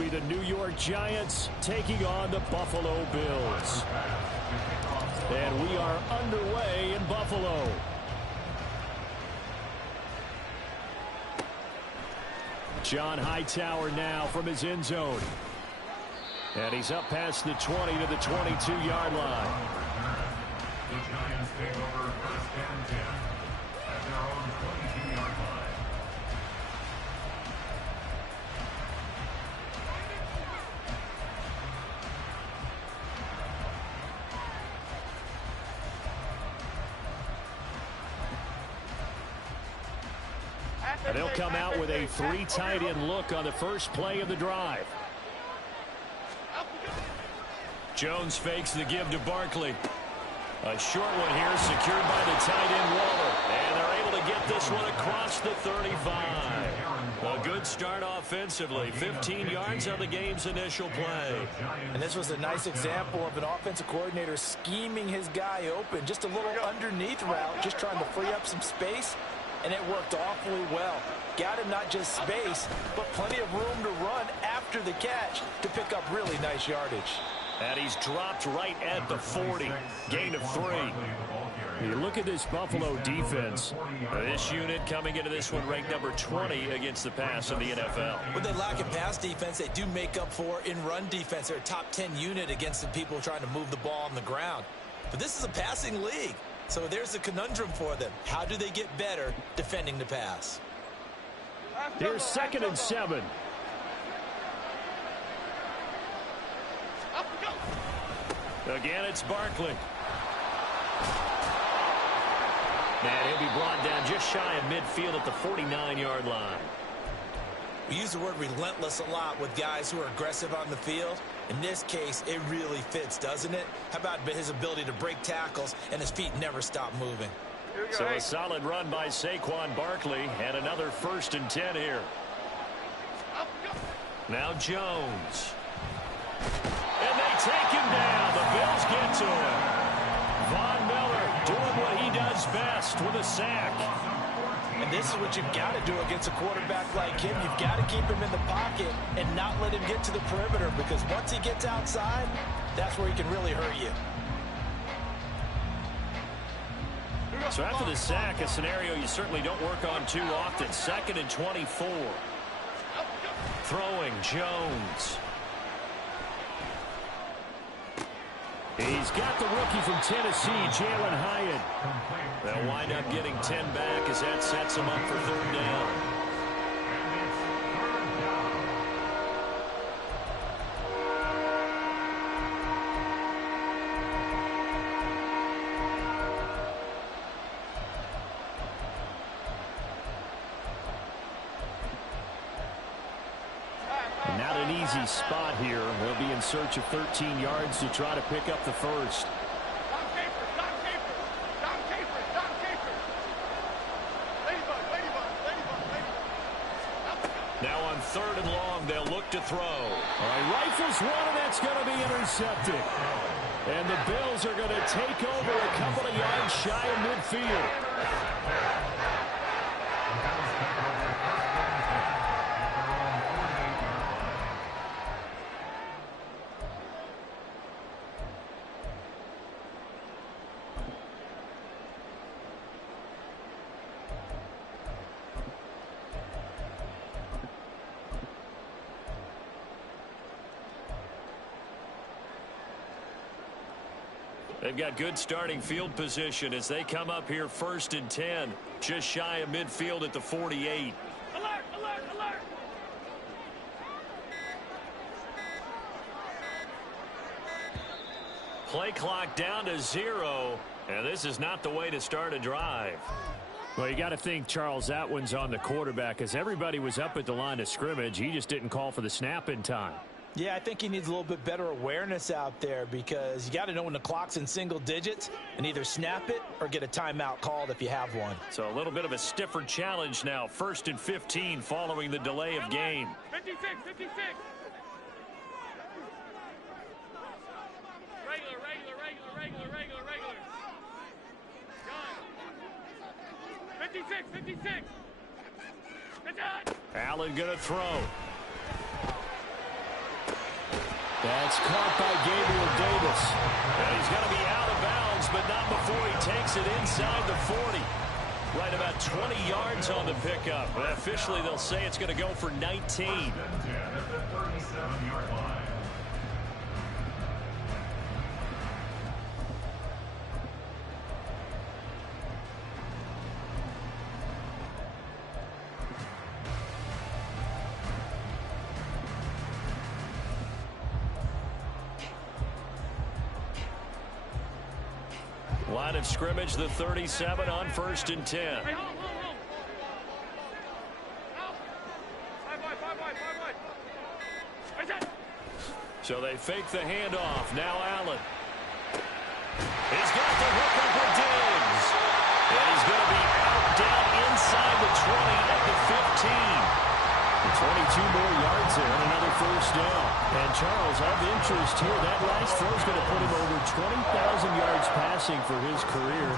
be the New York Giants taking on the Buffalo Bills. And we are underway in Buffalo. John Hightower now from his end zone. And he's up past the 20 to the 22-yard line. The Giants take over first and 10 at their own 22-yard line. And he'll come out with a 3 tight end look on the first play of the drive. Jones fakes the give to Barkley. A short one here secured by the tight end Waller. And they're able to get this one across the 35. A good start offensively. 15 yards on the game's initial play. And this was a nice example of an offensive coordinator scheming his guy open. Just a little underneath route, just trying to free up some space. And it worked awfully well. Got him not just space, but plenty of room to run after the catch to pick up really nice yardage. And he's dropped right at the 40. Gain of 3. You look at this Buffalo defense. This unit coming into this one ranked number 20 against the pass in the NFL. When they lack in pass defense, they do make up for in run defense. They're a top 10 unit against the people trying to move the ball on the ground. But this is a passing league. So there's a conundrum for them. How do they get better defending the pass? Here's 2nd and 7. Again, it's Barkley. And he'll be brought down just shy of midfield at the 49-yard line. We use the word relentless a lot with guys who are aggressive on the field. In this case, it really fits, doesn't it? How about his ability to break tackles and his feet never stop moving? So a solid run by Saquon Barkley and another 1st and 10 here. Now Jones. And they take him down. The Bills get to him. Von Miller doing what he does best with a sack. And this is what you've got to do against a quarterback like him. You've got to keep him in the pocket and not let him get to the perimeter, because once he gets outside, that's where he can really hurt you. So after the sack, a scenario you certainly don't work on too often. 2nd and 24. Throwing Jones. He's got the rookie from Tennessee, Jalen Hyatt. They'll wind up getting 10 back as that sets him up for 3rd down. Not an easy spot here. They'll be in search of 13 yards to try to pick up the 1st. Now on 3rd and long, they'll look to throw. All right, rifles one, and that's going to be intercepted. And the Bills are going to take over a couple of yards shy of midfield. They've got good starting field position as they come up here 1st and 10, just shy of midfield at the 48. Alert, alert, alert. Play clock down to 0, and this is not the way to start a drive. Well, you got to think Charles Atwin's on the quarterback, as everybody was up at the line of scrimmage. He just didn't call for the snap in time. Yeah, I think he needs a little bit better awareness out there, because you got to know when the clock's in single digits and either snap it or get a timeout called if you have one. So a little bit of a stiffer challenge now. 1st and 15 following the delay of game. 56, 56. Regular. Gun. 56, 56. Good. Allen going to throw. That's caught by Gabriel Davis. And he's going to be out of bounds, but not before he takes it inside the 40. Right about 20 yards on the pickup. But officially, they'll say it's going to go for 19. At the 37-yard line. Line of scrimmage, the 37 on 1st and 10. Hey, hold. Out. 5 wide. Right there. So they fake the handoff. Now Allen. He's got the hook up for Diggs. And he's going to be out down inside the 20 at the 15. 22 more yards there and another 1st down. And Charles, of interest here, that last throw is going to put him over 20,000 yards passing for his career.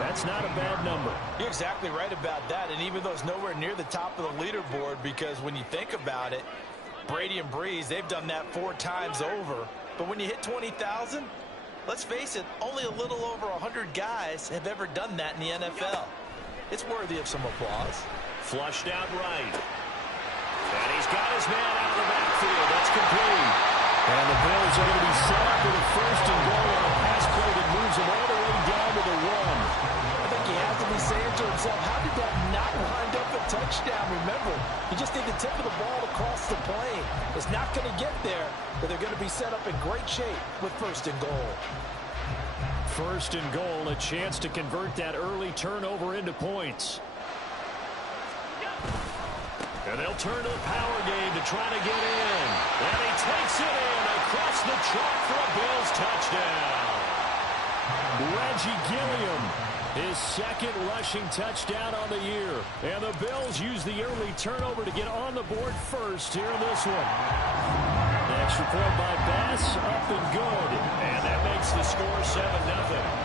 That's not a bad number. You're exactly right about that. And even though it's nowhere near the top of the leaderboard, because when you think about it, Brady and Breeze, they've done that 4 times over. But when you hit 20,000, let's face it, only a little over 100 guys have ever done that in the NFL. It's worthy of some applause. Flushed out right. And he's got his man out of the backfield. That's complete. And the Bills are going to be set up with a 1st and goal on a pass play that moves them all the way down to the 1. I think he has to be saying to himself, how did that not wind up a touchdown? Remember, you just need the tip of the ball across the plane. It's not going to get there, but they're going to be set up in great shape with 1st and goal. 1st and goal, a chance to convert that early turnover into points. And they'll turn to the power game to try to get in. And he takes it in across the track for a Bills touchdown. Reggie Gilliam, his 2nd rushing touchdown on the year. And the Bills use the early turnover to get on the board first here in this one. The extra point by Bass, up and good. And that makes the score 7-0.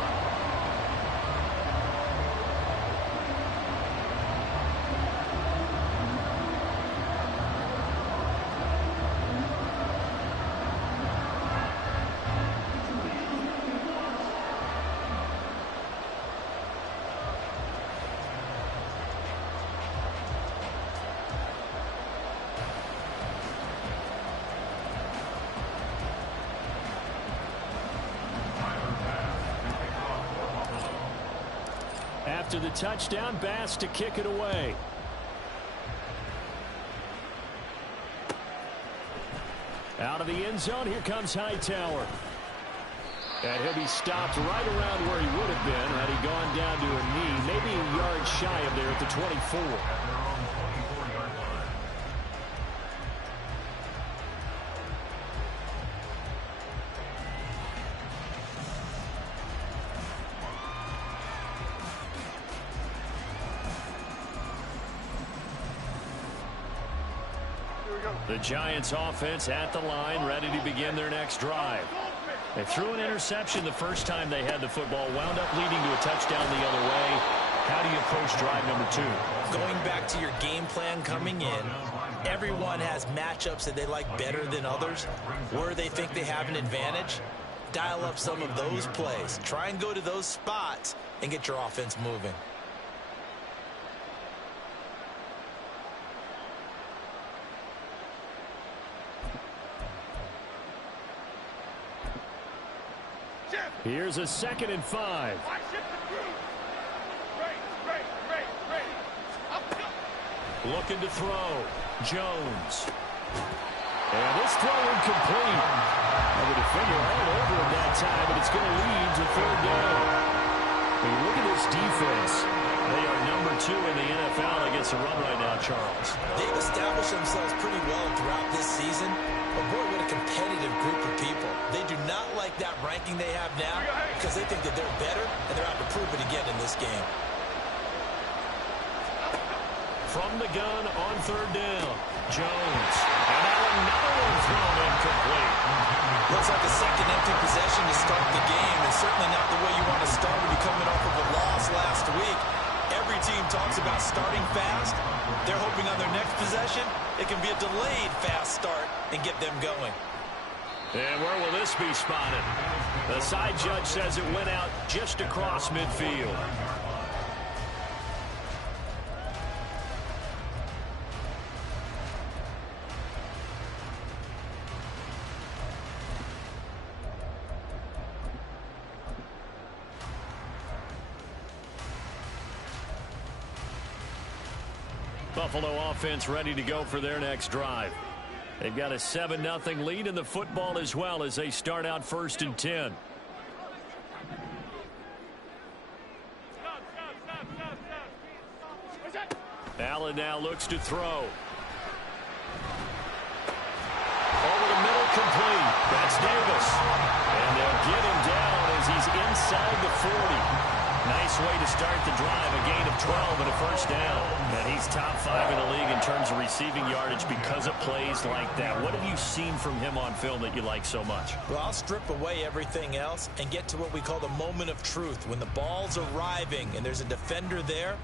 After the touchdown, Bass to kick it away. Out of the end zone, here comes Hightower. And he'll be stopped right around where he would have been had he gone down to a knee, maybe a yard shy of there at the 24. At their own 24-yard line. The Giants offense at the line, ready to begin their next drive. They threw an interception the first time they had the football, wound up leading to a touchdown the other way. How do you approach drive number 2? Going back to your game plan coming in, everyone has matchups that they like better than others. Where they think they have an advantage, dial up some of those plays. Try and go to those spots and get your offense moving. Here's a 2nd and 5. Looking to throw. Jones. And this throw incomplete. And the defender all over him that time, but it's going to lead to 3rd down. I mean, look at this defense. They are number 2 in the NFL against the run right now, Charles. They've established themselves pretty well throughout this season. But boy, what a competitive group of people. They do not like that ranking they have now because they think that they're better and they're out to prove it again in this game. From the gun on 3rd down, Jones. And now another one thrown incomplete. Looks like a second empty possession to start the game, and certainly not the way you want to start when you're coming off of a loss last week. Every team talks about starting fast. They're hoping on their next possession it can be a delayed fast start and get them going. And where will this be spotted? The side judge says it went out just across midfield. Buffalo offense ready to go for their next drive. They've got a 7-0 lead in the football as well as they start out 1st and 10. Allen now looks to throw. Over the middle, complete. That's Davis. And they'll get him down as he's inside the 40. Nice way to start the drive, a gain of 12 and a first down. And he's top 5 in the league in terms of receiving yardage because of plays like that. What have you seen from him on film that you like so much? Well, I'll strip away everything else and get to what we call the moment of truth. When the ball's arriving and there's a defender there,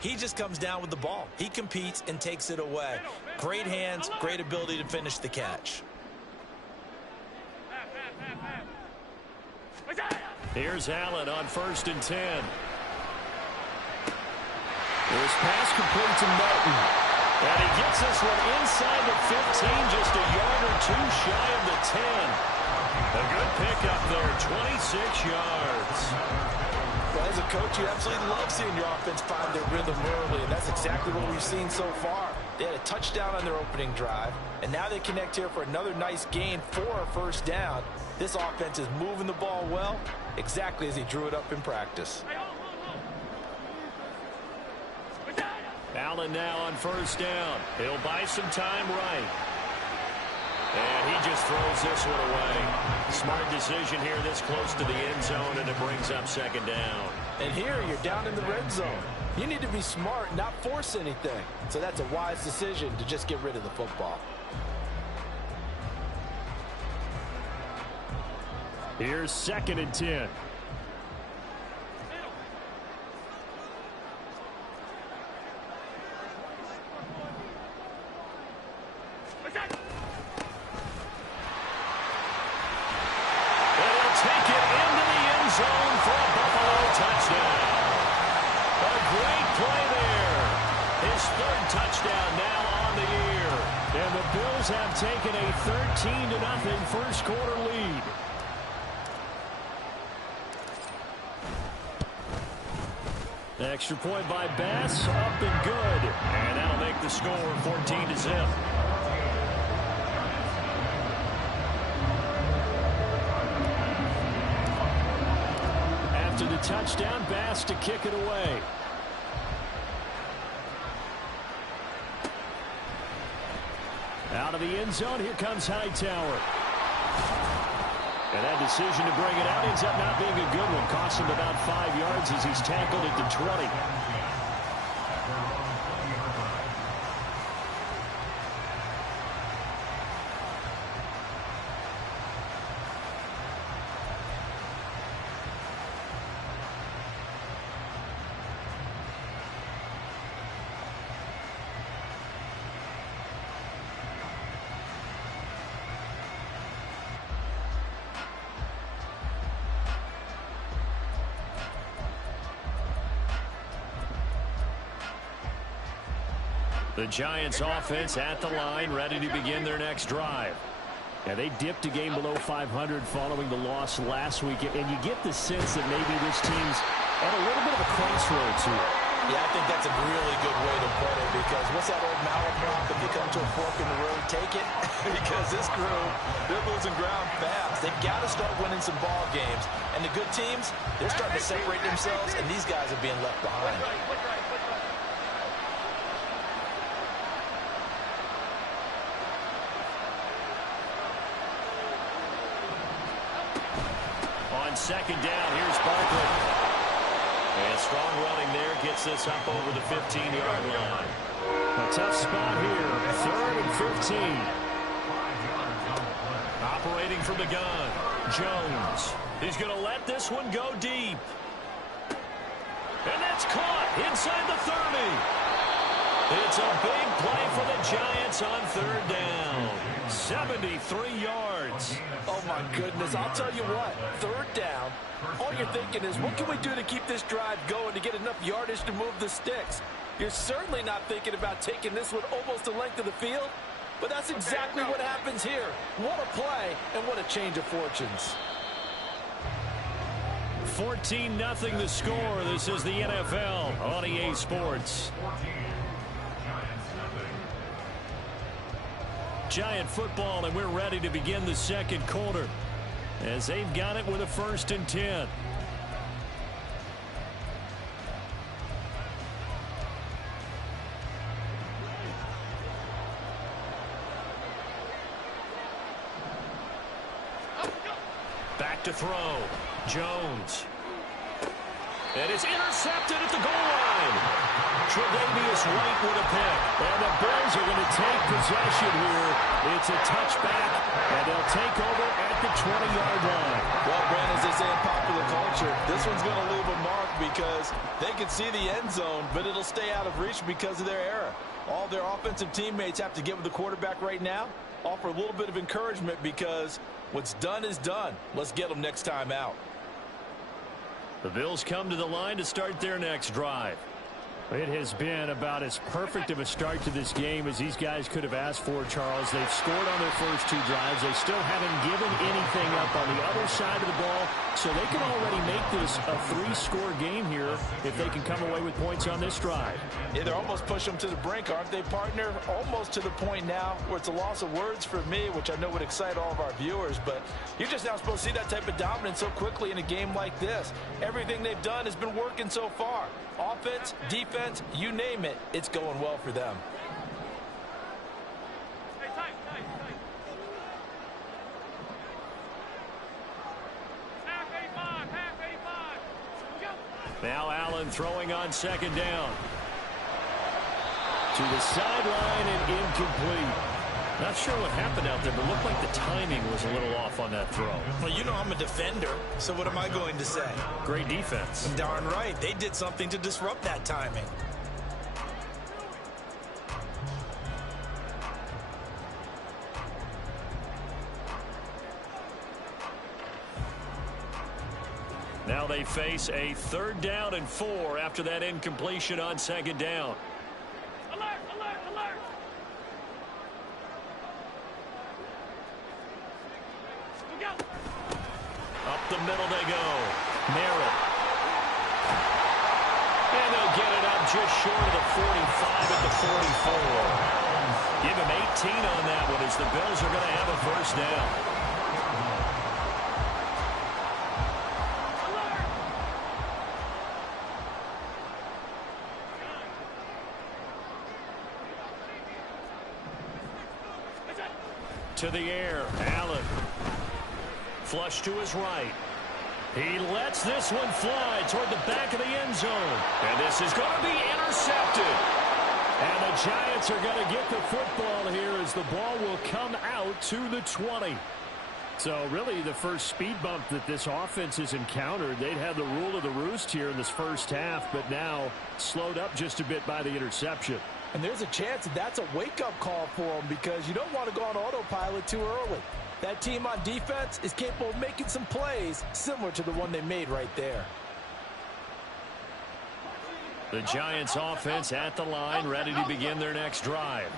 he just comes down with the ball. He competes and takes it away. Great hands, great ability to finish the catch. Here's Allen on 1st and 10. This pass complete to Martin. And he gets this one inside the 15, just a yard or two shy of the 10. A good pickup there, 26 yards. Well, as a coach, you absolutely love seeing your offense find their rhythm early, and that's exactly what we've seen so far. They had a touchdown on their opening drive, and now they connect here for another nice gain for a first down. This offense is moving the ball well, exactly as he drew it up in practice. Allen now on 1st down. He'll buy some time right. And he just throws this one away. Smart decision here this close to the end zone, and it brings up 2nd down. And here you're down in the red zone. You need to be smart, not force anything. So that's a wise decision to just get rid of the football. Here's 2nd and 10. Have taken a 13-0 first quarter lead. Extra point by Bass, up and good. And that'll make the score 14-0. After the touchdown, Bass to kick it away. Out of the end zone, here comes Hightower. And that decision to bring it out ends up not being a good one. Cost him about 5 yards as he's tackled at the 20. The Giants offense at the line, ready to begin their next drive. Yeah, they dipped a game below 500 following the loss last week, and you get the sense that maybe this team's at a little bit of a crossroads here. Yeah, I think that's a really good way to put it, because what's that old malaprop? If you come to a fork in the road, take it. Because this group, they're losing ground fast. They've got to start winning some ball games. And the good teams, they're starting to separate themselves, and these guys are being left behind. On 2nd down, here's Barkley. And strong running there gets this up over the 15-yard line. A tough spot here, 3rd and 15. Operating from the gun, Jones. He's going to let this one go deep. And that's caught inside the 30. It's a big play for the Giants on third down. 73 yards. Oh, my goodness. I'll tell you what. Third down, all you're thinking is, what can we do to keep this drive going to get enough yardage to move the sticks? You're certainly not thinking about taking this one almost the length of the field, but that's exactly what happens here. What a play and what a change of fortunes. 14-0 the score. This is the NFL on EA Sports. Giant football, and we're ready to begin the second quarter as they've got it with a 1st and 10. Back to throw. Jones. And it's intercepted at the goal line. Tre'Davious White with a pick. And the Bills are going to take possession here. It's a touchback, and they'll take over at the 20-yard line. Well, Brandon, as they say in popular culture, this one's going to leave a mark because they can see the end zone, but it'll stay out of reach because of their error. All their offensive teammates have to get with the quarterback right now, offer a little bit of encouragement because what's done is done. Let's get them next time out. The Bills come to the line to start their next drive. It has been about as perfect of a start to this game as these guys could have asked for, Charles. They've scored on their first 2 drives. They still haven't given anything up on the other side of the ball, so they can already make this a 3-score game here if they can come away with points on this drive. Yeah, they're almost pushing them to the brink, aren't they, partner? Almost to the point now where it's a loss of words for me, which I know would excite all of our viewers, but you're just not supposed to see that type of dominance so quickly in a game like this. Everything they've done has been working so far. Offense, defense, you name it, it's going well for them. Hey, tight. Half 85. Go. Now Allen throwing on 2nd down. To the sideline and incomplete. Not sure what happened out there, but it looked like the timing was a little off on that throw. Well, you know I'm a defender, so what am I going to say? Great defense. Darn right. They did something to disrupt that timing. Now they face a 3rd down and 4 after that incompletion on 2nd down. Alert. Go. Up the middle they go. Merritt. And they'll get it up just short of the 45 at the 44. Give him 18 on that one as the Bills are going to have a 1st down. To the air, Allen. Flush to his right. He lets this one fly toward the back of the end zone. And this is going to be intercepted. And the Giants are going to get the football here as the ball will come out to the 20. So really the first speed bump that this offense has encountered. They'd had the rule of the roost here in this first half, but now slowed up just a bit by the interception. And there's a chance that that's a wake-up call for them because you don't want to go on autopilot too early. That team on defense is capable of making some plays similar to the one they made right there. The Giants offense at the line, ready to begin their next drive.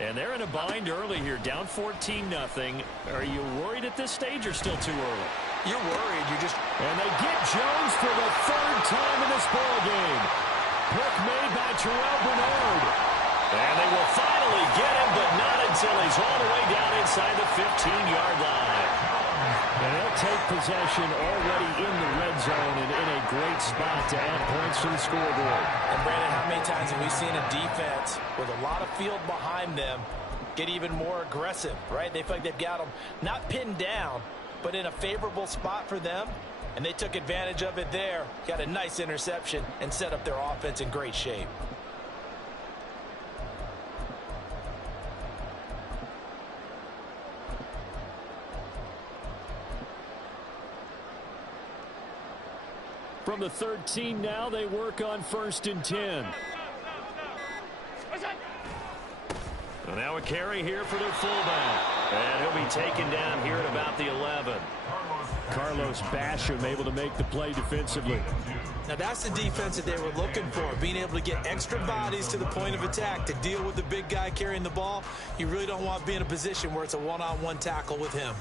And they're in a bind early here, down 14-0. Are you worried at this stage or still too early? You're worried. And they get Jones for the 3rd time in this ball game. Pick made by Terrell Bernard. And they will finally get him, but not until he's all the way down inside the 15-yard line. And they'll take possession already in the red zone and in a great spot to add points to the scoreboard. And Brandon, how many times have we seen a defense with a lot of field behind them get even more aggressive, right? They feel like they've got them not pinned down, but in a favorable spot for them. And they took advantage of it there, got a nice interception, and set up their offense in great shape. From the 13 now, they work on 1st and 10. Now a carry here for their fullback. And he'll be taken down here at about the 11. Carlos Basham able to make the play defensively. Now that's the defense that they were looking for, being able to get extra bodies to the point of attack to deal with the big guy carrying the ball. You really don't want to be in a position where it's a one-on-one tackle with him.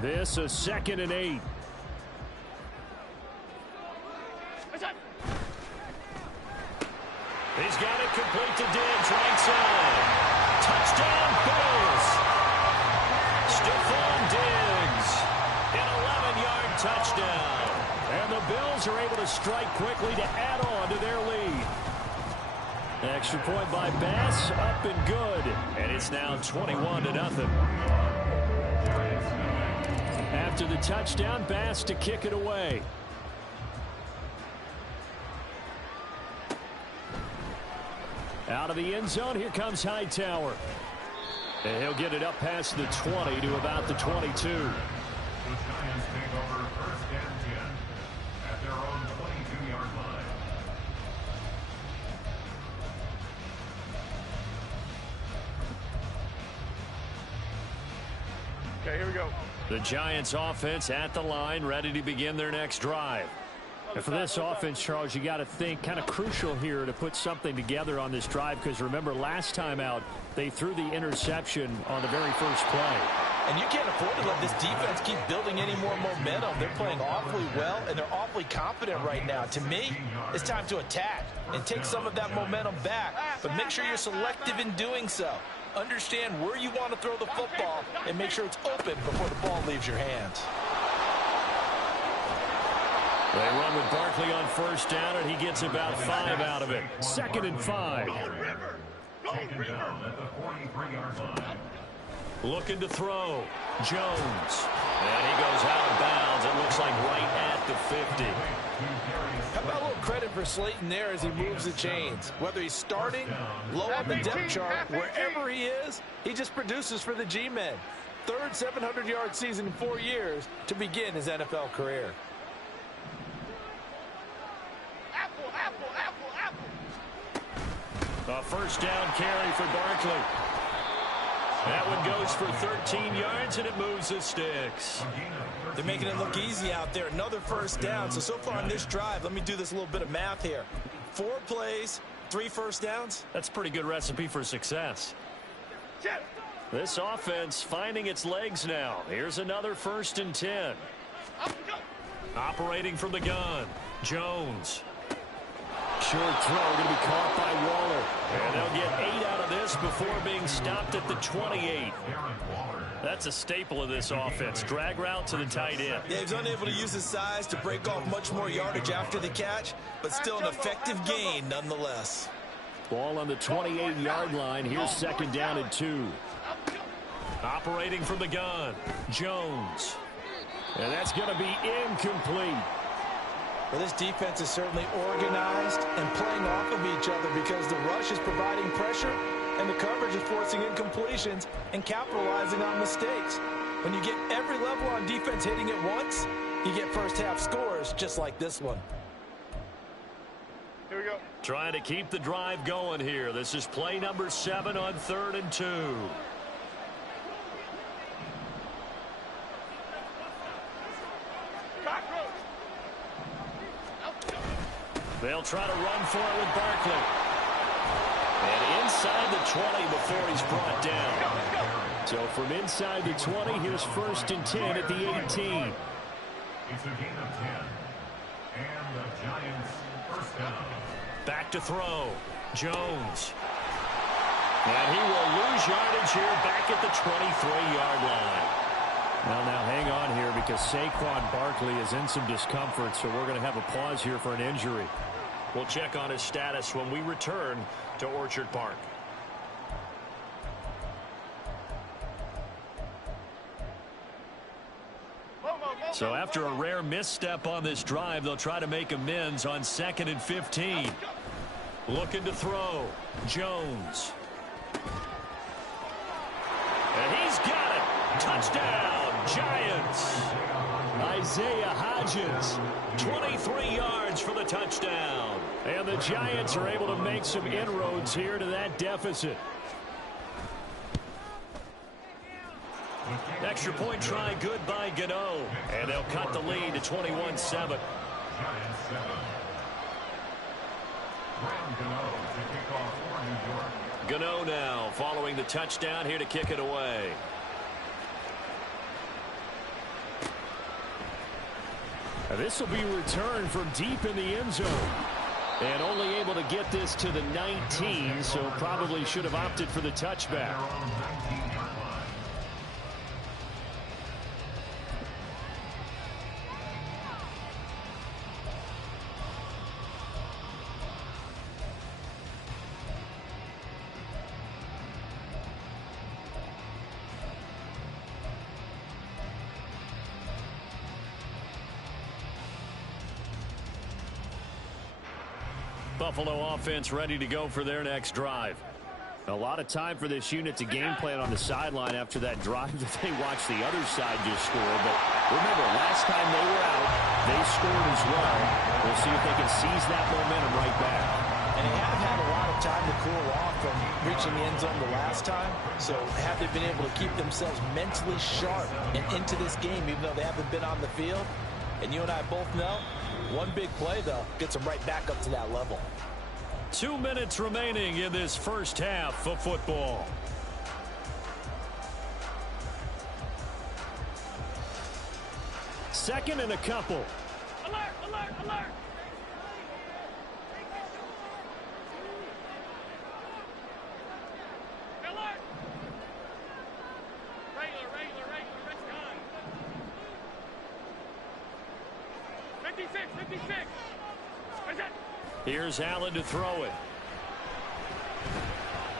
This a 2nd and 8. He's got it complete to Diggs, right side. Touchdown, Bills. Stephon Diggs, an 11-yard touchdown. And the Bills are able to strike quickly to add on to their lead. An extra point by Bass, up and good. And it's now 21-0. After the touchdown, Bass to kick it away. Out of the end zone, here comes Hightower. And he'll get it up past the 20 to about the 22. The Giants take over 1st and 10 at their own 22-yard line. Okay, here we go. The Giants offense at the line, ready to begin their next drive. And for this offense, Charles, you got to think kind of crucial here to put something together on this drive, because remember last time out they threw the interception on the very first play. And you can't afford to let this defense keep building any more momentum. They're playing awfully well, and they're awfully confident right now. To me, it's time to attack and take some of that momentum back, but make sure you're selective in doing so. Understand where you want to throw the football and make sure it's open before the ball leaves your hands. They run with Barkley on 1st down, and he gets about 5 out of it. 2nd and 5. Taken down at the 43-yard line. Looking to throw. Jones. And he goes out of bounds. It looks like right at the 50. How about a little credit for Slayton there as he moves the chains? Whether he's starting, low on the depth chart, wherever he is, he just produces for the G-men. 3rd 700-yard season in 4 years to begin his NFL career. A 1st down carry for Barkley. That one goes for 13 yards, and it moves the sticks. They're making it look easy out there. Another 1st down. So far in this drive, let me do this little bit of math here. 4 plays, 3 1st downs. That's a pretty good recipe for success. This offense finding its legs now. Here's another 1st and 10. Operating from the gun. Jones. Short throw going to be caught by Waller. And they'll get 8 out of this before being stopped at the 28. That's a staple of this offense. Drag route to the tight end. Yeah, he's unable to use his size to break off much more yardage after the catch, but still an effective gain nonetheless. Ball on the 28-yard line. Here's 2nd down and 2. Operating from the gun. Jones. And that's going to be incomplete. Well, this defense is certainly organized and playing off of each other because the rush is providing pressure and the coverage is forcing incompletions and capitalizing on mistakes. When you get every level on defense hitting it once, you get first-half scores just like this one. Here we go. Trying to keep the drive going here. This is play number 7 on 3rd and 2. They'll try to run for it with Barkley. And inside the 20 before he's brought down. So from inside the 20, here's 1st and 10 at the 18. It's a gain of 10. And the Giants 1st down. Back to throw. Jones. And he will lose yardage here back at the 23-yard line. Now hang on here because Saquon Barkley is in some discomfort, so we're going to have a pause here for an injury. We'll check on his status when we return to Orchard Park. So after a rare misstep on this drive, they'll try to make amends on 2nd and 15. Looking to throw. Jones. And he's got it. Touchdown, Giants. Isaiah Hodgins. 23 yards for the touchdown. And the Giants are able to make some inroads here to that deficit. Extra point try good by Gano. And they'll cut the lead to 21-7. Giants 7. Graham Gano to kick off for New York. Gano now following the touchdown here to kick it away. This will be returned from deep in the end zone. And only able to get this to the 19, so probably should have opted for the touchback. Buffalo offense ready to go for their next drive. A lot of time for this unit to game plan on the sideline after that drive that they watched the other side just score. But remember, last time they were out, they scored as well. We'll see if they can seize that momentum right back. And they haven't had a lot of time to cool off from reaching the end zone the last time. So have they been able to keep themselves mentally sharp and into this game, even though they haven't been on the field? And you and I both know, one big play, though, gets them right back up to that level. 2 minutes remaining in this first half of football. Second and a couple. Alert, alert, alert. Alert. Regular, rest gun. 56. Where's that? Here's Allen to throw it.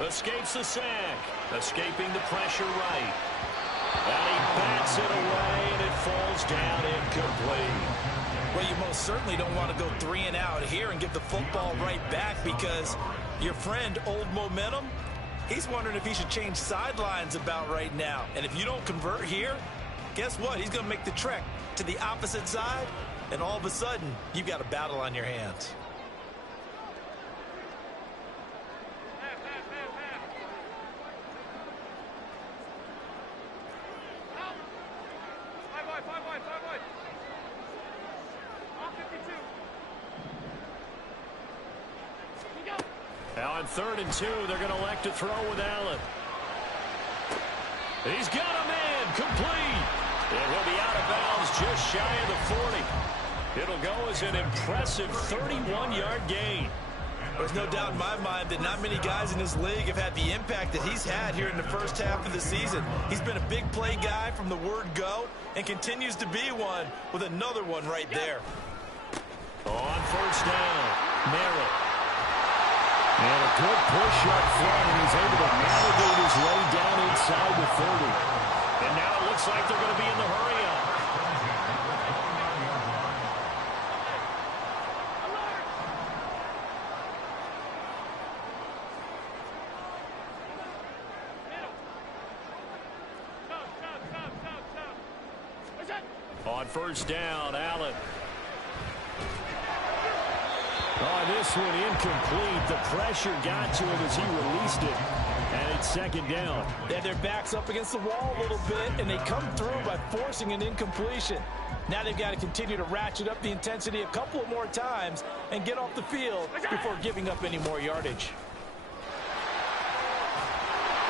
Escapes the sack. Escaping the pressure right. And he bats it away, and it falls down incomplete. Well, you most certainly don't want to go 3 and out here and give the football right back, because your friend, Old Momentum, he's wondering if he should change sidelines about right now. And if you don't convert here, guess what? He's going to make the trek to the opposite side, and all of a sudden, you've got a battle on your hands. Now on 3rd and 2, they're going to elect to throw with Allen. He's got a man complete. And he'll be out of bounds just shy of the 40. It'll go as an impressive 31-yard gain. There's no doubt in my mind that not many guys in this league have had the impact that he's had here in the first half of the season. He's been a big play guy from the word go and continues to be one with another one right there. On 1st down, Merritt. And a good push up front, and he's able to navigate his way down inside the 30. And now it looks like they're going to be in the hurry-up. On 1st down, Allen. Oh, this one incomplete. The pressure got to him as he released it. And it's 2nd down. They had their backs up against the wall a little bit, and they come through by forcing an incompletion. Now they've got to continue to ratchet up the intensity a couple of more times and get off the field before giving up any more yardage.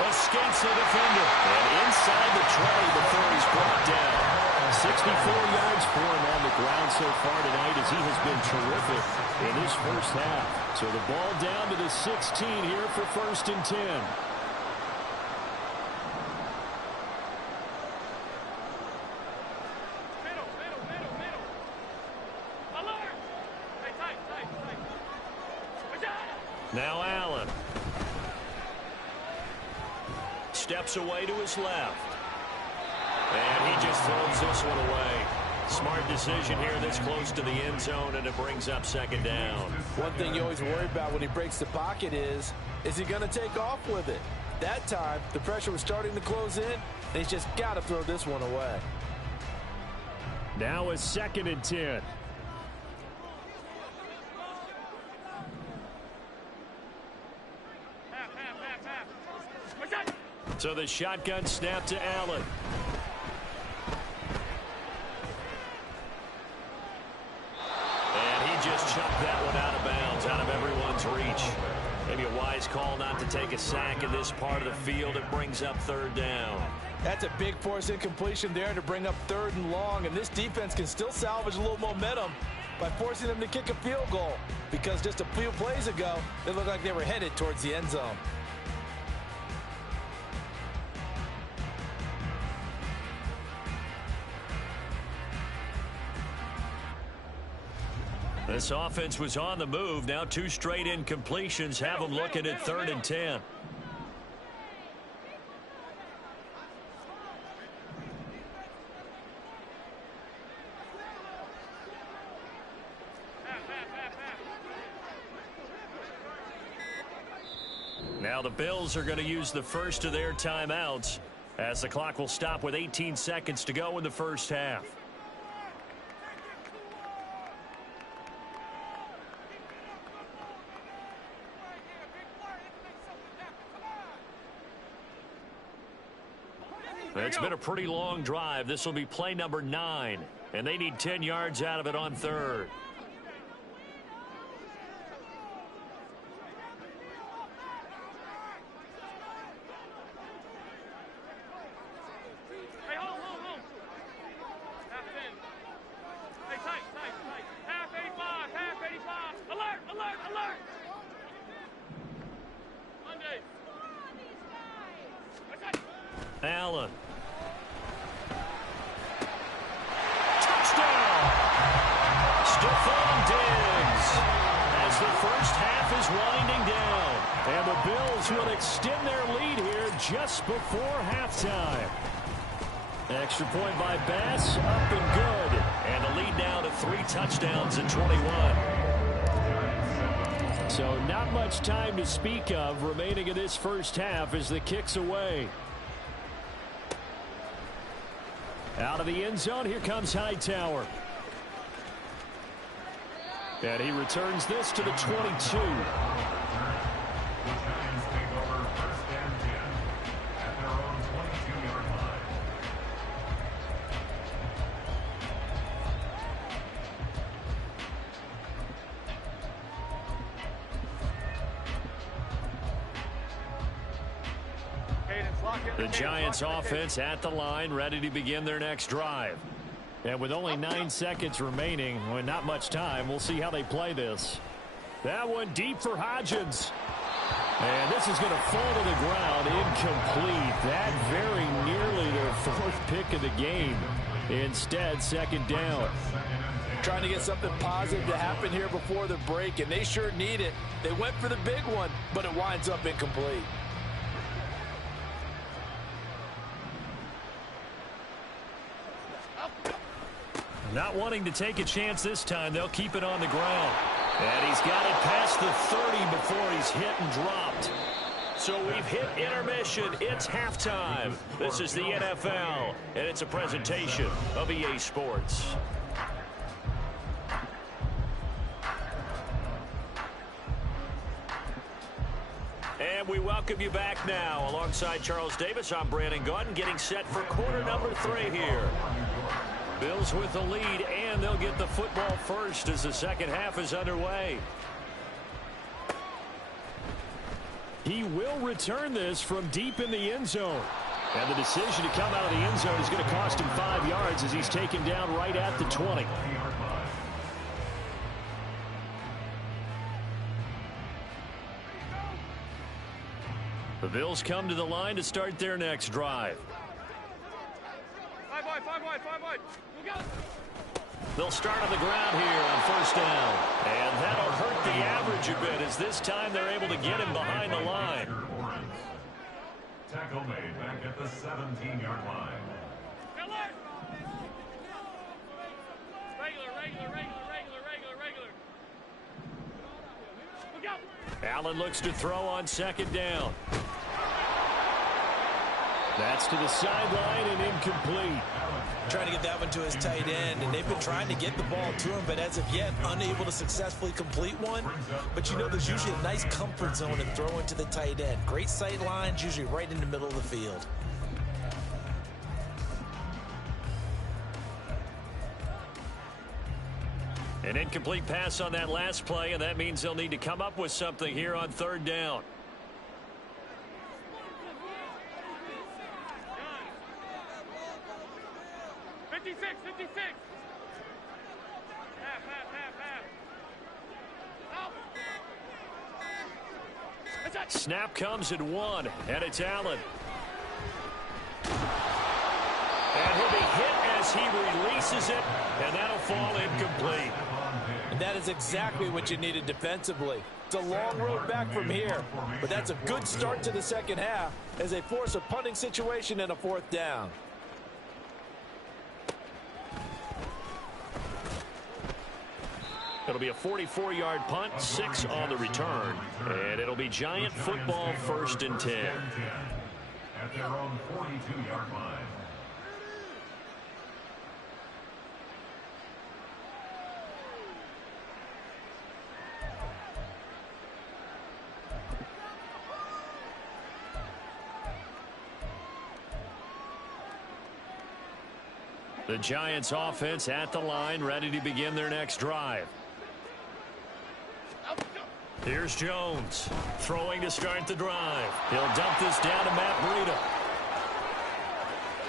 Escapes the defender. And inside the 20 before he's brought down. 64 yards for him on the ground so far tonight, as he has been terrific in his first half. So the ball down to the 16 here for 1st and 10. Middle. Alert. Hey, tight. Now Allen. Steps away to his left. And he just throws this one away. Smart decision here this close to the end zone, and it brings up 2nd down. One thing you always worry about when he breaks the pocket is he going to take off with it? That time, the pressure was starting to close in, and he's just got to throw this one away. Now a 2nd and 10. So the shotgun snap to Allen. And he just chucked that one out of bounds, out of everyone's reach. Maybe a wise call not to take a sack in this part of the field. It brings up third down. That's a big force incompletion there to bring up 3rd and long, and this defense can still salvage a little momentum by forcing them to kick a field goal, because just a few plays ago, they looked like they were headed towards the end zone. This offense was on the move. Now 2 straight incompletions have them looking at 3rd and 10. Now the Bills are going to use the first of their timeouts as the clock will stop with 18 seconds to go in the first half. It's been a pretty long drive. This will be play number 9, and they need 10 yards out of it on 3rd. Hey, hold. Half in. Hey, tight. Half 85. Alert. Monday. Allen. Touchdown! Stephon Diggs. As the first half is winding down. And the Bills will extend their lead here just before halftime. Extra point by Bass, up and good. And the lead now to 3 touchdowns at 21. So not much time to speak of remaining in this first half as the kick's away. Out of the end zone, here comes Hightower. And he returns this to the 22. The Giants offense at the line, ready to begin their next drive. And with only 9 seconds remaining, well, not much time, we'll see how they play this. That one deep for Hodgins. And this is going to fall to the ground, incomplete. That very nearly their 4th pick of the game. Instead, 2nd down. Trying to get something positive to happen here before the break, and they sure need it. They went for the big one, but it winds up incomplete. Not wanting to take a chance this time, they'll keep it on the ground. And he's got it past the 30 before he's hit and dropped. So we've hit intermission. It's halftime. This is the NFL, and it's a presentation of EA Sports. And we welcome you back now. Alongside Charles Davis, I'm Brandon Gaudin, getting set for quarter number 3 here. Bills with the lead, and they'll get the football first as the second half is underway. He will return this from deep in the end zone. And the decision to come out of the end zone is going to cost him 5 yards as he's taken down right at the 20. The Bills come to the line to start their next drive. 5 wide. Go. They'll start on the ground here on 1st down. And that'll hurt the average a bit as this time they're able to get him behind the line. Tackle made back at the 17-yard line. Go. Allen looks to throw on 2nd down. That's to the sideline and incomplete. Trying to gave that one to his tight end, and they've been trying to get the ball to him, but as of yet, unable to successfully complete one. But you know, there's usually a nice comfort zone in throwing to the tight end. Great sight lines, usually right in the middle of the field. An incomplete pass on that last play, and that means they'll need to come up with something here on third down. Snap comes at 1, and it's Allen. And he'll be hit as he releases it, and that'll fall incomplete. And that is exactly what you needed defensively. It's a long road back from here, but that's a good start to the second half as they force a punting situation and a fourth down. It'll be a 44-yard punt, 6 on the return, and it'll be Giant football, 1st and 10. At their own 42-yard line. The Giants offense at the line, ready to begin their next drive. Here's Jones, throwing to start the drive. He'll dump this down to Matt Breida.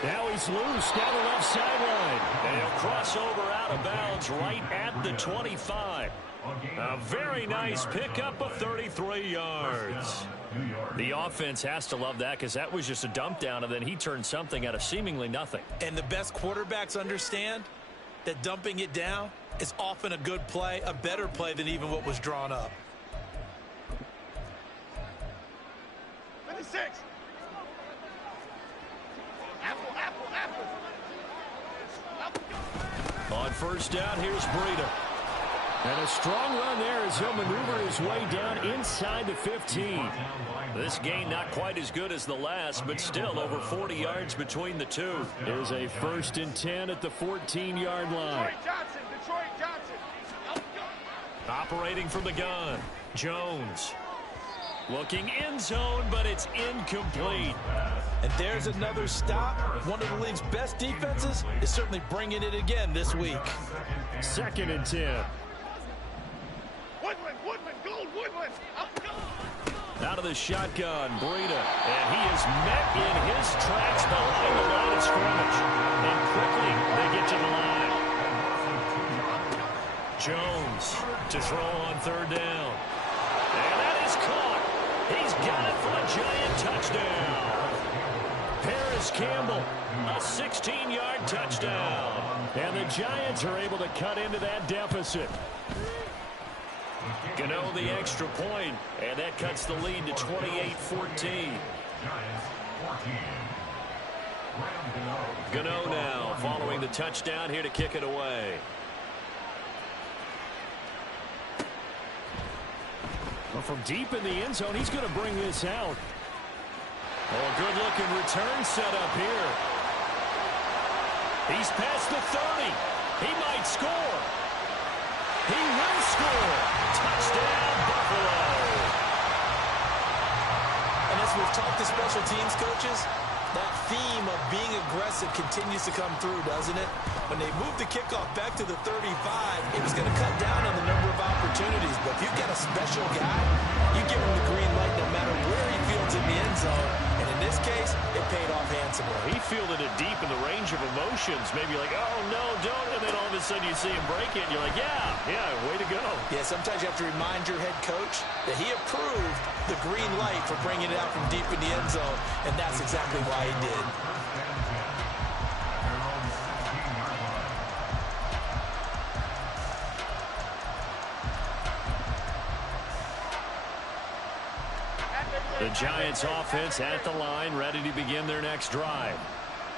Now he's loose down the left sideline. And he'll cross over out of bounds right at the 25. A very nice pickup of 33 yards. The offense has to love that because that was just a dump down, and then he turned something out of seemingly nothing. And the best quarterbacks understand that dumping it down is often a good play, a better play than even what was drawn up. 56. Apple. On first down, here's Breida. And a strong run there as he'll maneuver his way down inside the 15. This gain not quite as good as the last, but still over 40 yards between the two. There's a 1st and 10 at the 14-yard line. Detroit Johnson. Operating from the gun, Jones. Looking end zone, but it's incomplete. And there's another stop. One of the league's best defenses is certainly bringing it again this week. 2nd and 10. Woodland. Out of the shotgun, Breida. And he is met in his tracks behind the line of scrimmage. And quickly, they get to the line. Jones to throw on third down. And that is caught. He's got it for a Giant touchdown. Paris Campbell, a 16-yard touchdown. And the Giants are able to cut into that deficit. Gano the extra point, and that cuts the lead to 28-14. Gano now following the touchdown here to kick it away. Well, from deep in the end zone, he's going to bring this out. Oh, a good-looking return set up here. He's past the 30. He might score. He will score. Touchdown, Buffalo. And as we've talked to special teams coaches, that theme of being aggressive continues to come through, doesn't it? When they moved the kickoff back to the 35, it was going to cut down on the number of opportunities. But if you've got a special guy, you give him the green light no matter where he fields in the end zone. And in this case, it paid off handsomely. He fielded it deep in the range of emotions. Maybe like, oh, no, don't. And then all of a sudden you see him break it, and you're like, yeah, way to go. Yeah, sometimes you have to remind your head coach that he approved the green light for bringing it out from deep in the end zone, and that's exactly why he did. The Giants offense at the line, ready to begin their next drive.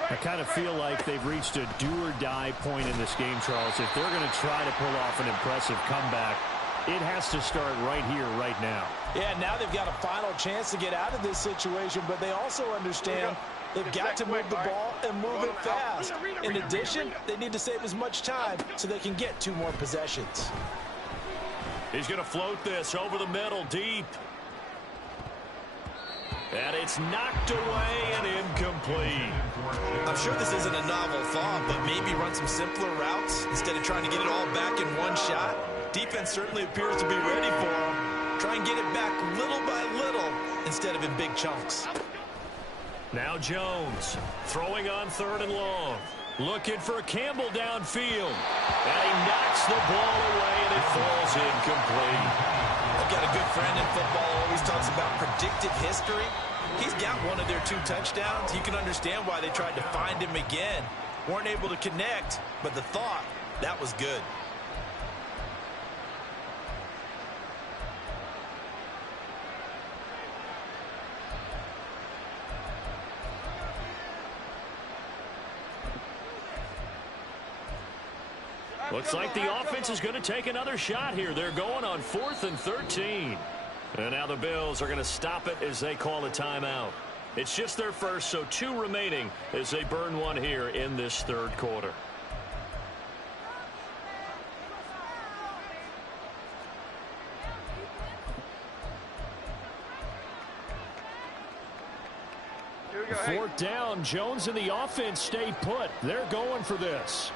I kind of feel like they've reached a do-or-die point in this game, Charles. If they're going to try to pull off an impressive comeback, it has to start right here, right now. Yeah, now they've got a final chance to get out of this situation, but they also understand They've got to move the ball and move it fast. In addition, they need to save as much time so they can get 2 more possessions. He's going to float this over the middle, deep. And it's knocked away and incomplete. I'm sure this isn't a novel thought, but maybe run some simpler routes instead of trying to get it all back in one shot. Defense certainly appears to be ready for him. Try and get it back little by little instead of in big chunks. Now Jones throwing on 3rd and long. Looking for Campbell downfield. And he knocks the ball away and it falls incomplete. I've got a good friend in football who always talks about predictive history. He's got one of their 2 touchdowns. You can understand why they tried to find him again. Weren't able to connect, but the thought, that was good. Looks like the offense is going to take another shot here. They're going on 4th and 13. And now the Bills are going to stop it as they call a timeout. It's just their first, so 2 remaining as they burn one here in this 3rd quarter. Fourth down, Jones and the offense stay put. They're going for this.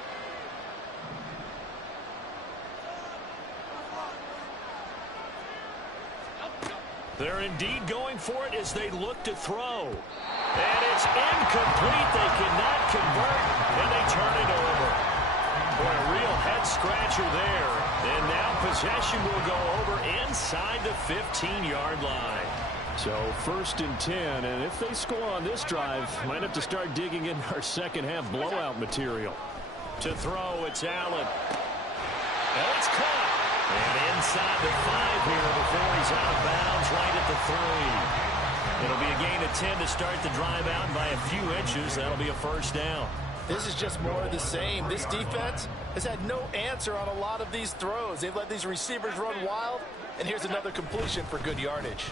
They're indeed going for it as they look to throw. And it's incomplete. They cannot convert, and they turn it over. Boy, a real head-scratcher there. And now possession will go over inside the 15-yard line. So 1st and 10, and if they score on this drive, might have to start digging in our second-half blowout material. To throw, it's Allen. And it's caught. And inside the 5 here before he's out of bounds right at the 3. It'll be a gain of 10 to start the drive out by a few inches. That'll be a 1st down. This is just more of the same. This defense has had no answer on a lot of these throws. They've let these receivers run wild, and here's another completion for good yardage.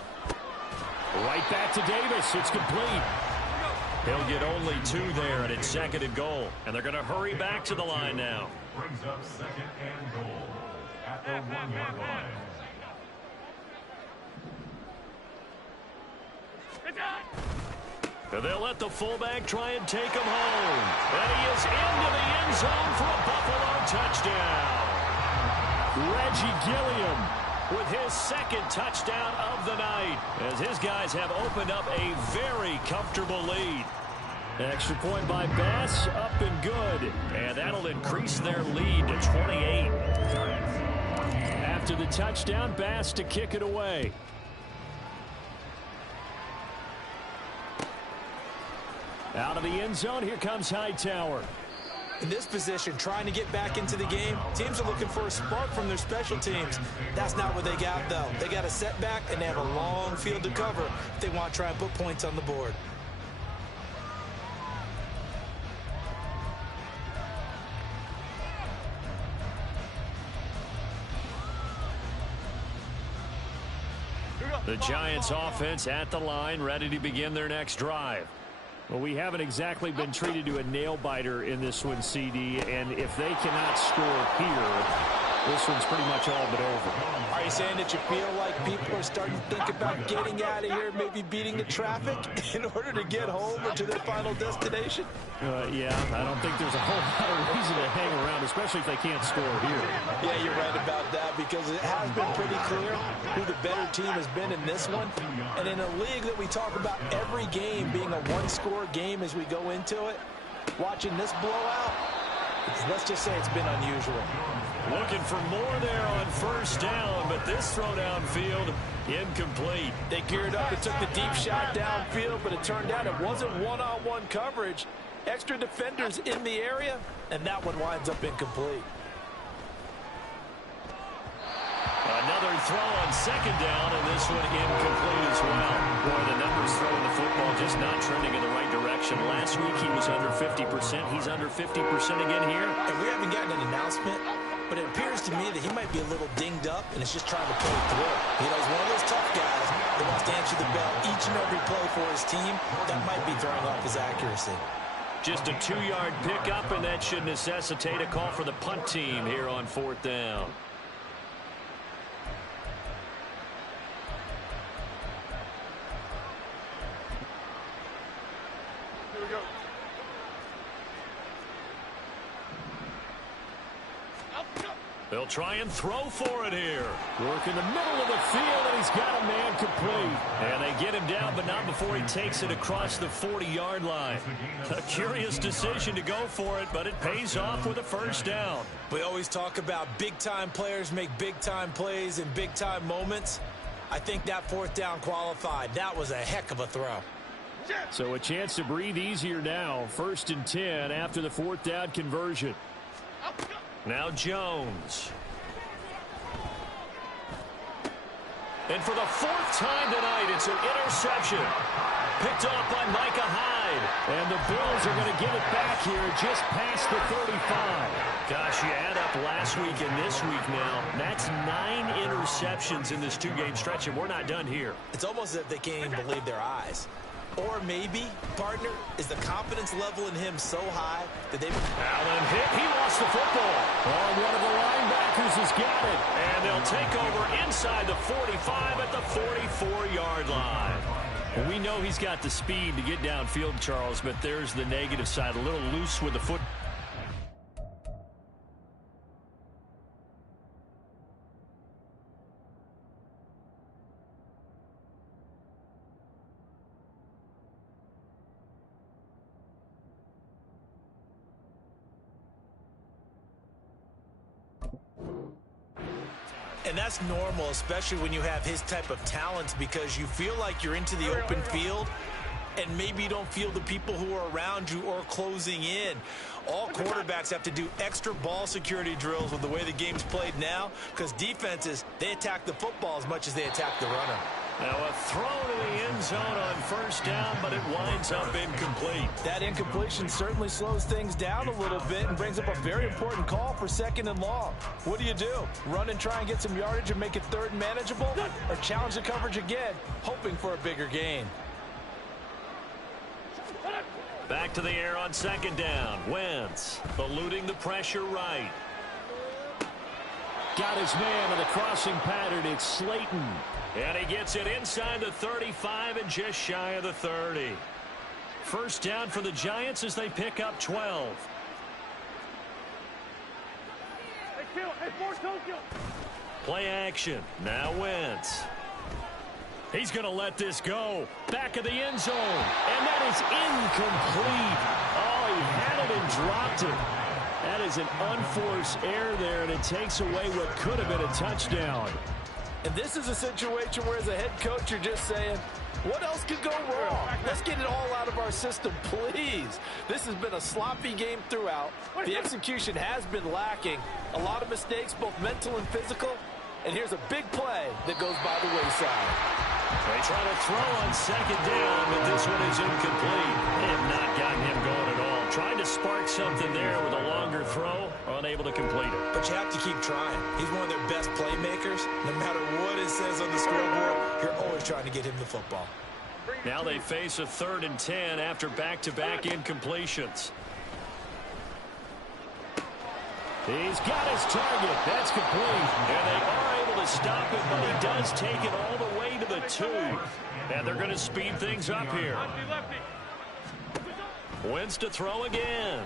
Right back to Davis. It's complete. He'll get only 2 there, and it's 2nd and goal. And they're going to hurry back to the line now. Brings up 2nd and goal at the 1-yard line. And they'll let the fullback try and take him home. And he is into the end zone for a Buffalo touchdown. Reggie Gilliam with his 2nd touchdown of the night, as his guys have opened up a very comfortable lead. Extra point by Bass, up and good. And that'll increase their lead to 28. After the touchdown, Bass to kick it away. Out of the end zone, here comes Hightower. In this position, trying to get back into the game, teams are looking for a spark from their special teams. That's not what they got, though. They got a setback, and they have a long field to cover if they want to try and put points on the board. The Giants offense at the line, ready to begin their next drive. Well, we haven't exactly been treated to a nail-biter in this one, CD, and if they cannot score here, this one's pretty much all but over. Are you saying that you feel like people are starting to think about getting out of here, maybe beating the traffic in order to get home or to their final destination? Yeah, I don't think there's a whole lot of reason to hang around, especially if they can't score here. Yeah, you're right about that, because it has been pretty clear who the better team has been in this one. And in a league that we talk about every game being a one-score game as we go into it, watching this blowout, let's just say it's been unusual. Looking for more there on 1st down, but this throw downfield, incomplete. They geared up and took the deep shot downfield, but it turned out it wasn't one-on-one coverage. Extra defenders in the area, and that one winds up incomplete. Another throw on 2nd down, and this one incomplete as well. Boy, the numbers throwing the football just not trending in the right direction. Last week he was under 50%. He's under 50% again here. And we haven't gotten an announcement, but it appears to me that he might be a little dinged up and is just trying to play through. You know, he's one of those tough guys that wants to answer the bell each and every play for his team. That might be throwing off his accuracy. Just a 2-yard pickup, and that should necessitate a call for the punt team here on 4th down. Here we go. They'll try and throw for it here. Work in the middle of the field, and he's got a man complete. And they get him down, but not before he takes it across the 40-yard line. A curious decision to go for it, but it pays off with a first down. We always talk about big-time players make big-time plays in big-time moments. I think that 4th down qualified. That was a heck of a throw. So a chance to breathe easier now. 1st and 10 after the 4th down conversion. Now Jones. And for the 4th time tonight, it's an interception. Picked off by Micah Hyde. And the Bills are going to give it back here just past the 35. Gosh, you add up last week and this week now. That's 9 interceptions in this 2-game stretch, and we're not done here. It's almost as if they can't even believe their eyes. Or maybe, partner, is the confidence level in him so high that they've... Allen hit. He lost the football. Oh, one of the linebackers has got it. And they'll take over inside the 45 at the 44-yard line. Well, we know he's got the speed to get downfield, Charles, but there's the negative side. A little loose with the foot. And that's normal, especially when you have his type of talent, because you feel like you're into the open field and maybe you don't feel the people who are around you or closing in. All quarterbacks have to do extra ball security drills with the way the game's played now, because defenses, they attack the football as much as they attack the runner. Now a throw to the end zone on 1st down, but it winds up incomplete. That incompletion certainly slows things down a little bit and brings up a very important call for 2nd and long. What do? Run and try and get some yardage and make it 3rd and manageable? Or challenge the coverage again, hoping for a bigger gain? Back to the air on 2nd down. Wentz eluding the pressure right. Got his man in the crossing pattern. It's Slayton. And he gets it inside the 35 and just shy of the 30. 1st down for the Giants as they pick up 12. Play action. Now Wentz. He's going to let this go. Back of the end zone. And that is incomplete. Oh, he had it and dropped it. That is an unforced error there, and it takes away what could have been a touchdown. And this is a situation where, as a head coach, you're just saying, what else could go wrong? Let's get it all out of our system, please. This has been a sloppy game throughout. The execution has been lacking. A lot of mistakes, both mental and physical. And here's a big play that goes by the wayside. They try to throw on 2nd down, but this one is incomplete. They have not gotten him going at all. Trying to spark something there with a longer throw, unable to complete it. But you have to keep trying. He's one of their best playmakers. No matter what it says on the scoreboard, you're always trying to get him the football. Now they face a 3rd and 10 after back-to-back incompletions. He's got his target. That's complete. And they are able to stop it, but he does take it all the way to the 2. And they're going to speed things up here. Wentz to throw again.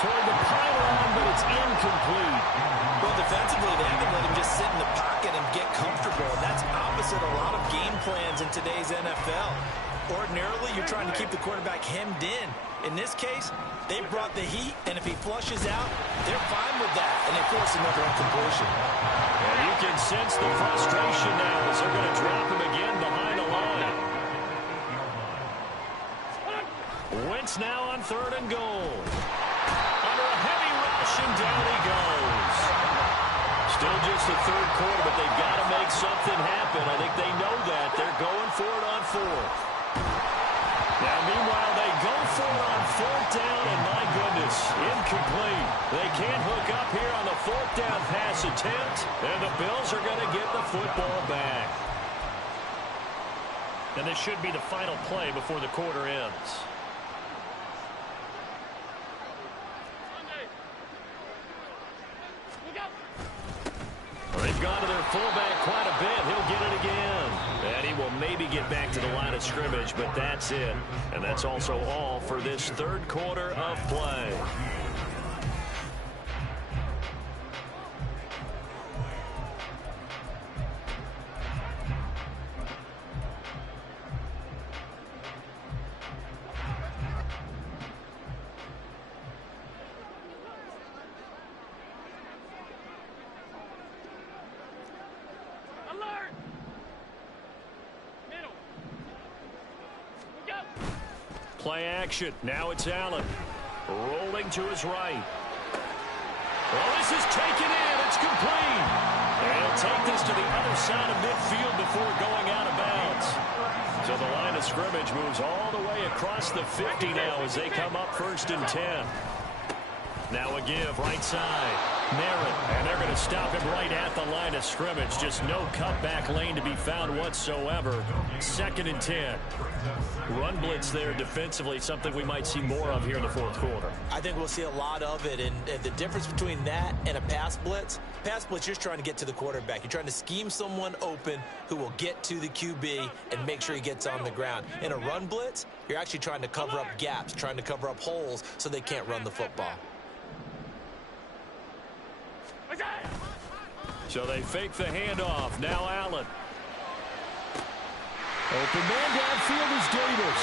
Toward the pylon, but it's incomplete. Well, defensively, they haven't let him just sit in the pocket and get comfortable. And that's opposite a lot of game plans in today's NFL. Ordinarily, you're trying to keep the quarterback hemmed in. In this case, they brought the heat, and if he flushes out, they're fine with that, and they force another incompletion. And you can sense the frustration now as they're going to drop him again behind the line. Wentz now on 3rd and goal. Under a heavy rush, and down he goes. Still just the 3rd quarter, but they've got to make something happen. I think they know that. They're going for it on 4th. Now, meanwhile, they go for it on 4th down, and my goodness, Davis, incomplete. They can't hook up here on the 4th down pass attempt, and the Bills are going to get the football back. And this should be the final play before the quarter ends. They've gone to their fullback quite a bit. He'll get it again. And he will maybe get back to the line of scrimmage, but that's it. And that's also all for this 3rd quarter of play. Play action. Now it's Allen. Rolling to his right. Well, this is taken in. It's complete. And he'll take this to the other side of midfield before going out of bounds. So the line of scrimmage moves all the way across the 50 now as they come up 1st and 10. Now a give right side. Merritt, and they're going to stop him right at the line of scrimmage. Just no cutback lane to be found whatsoever. 2nd and 10. Run blitz there defensively, something we might see more of here in the 4th quarter. I think we'll see a lot of it, and the difference between that and a pass blitz, you're just trying to get to the quarterback. You're trying to scheme someone open who will get to the QB and make sure he gets on the ground. In a run blitz, you're actually trying to cover up gaps, trying to cover up holes so they can't run the football. So they fake the handoff. Now Allen. Open man downfield is Davis.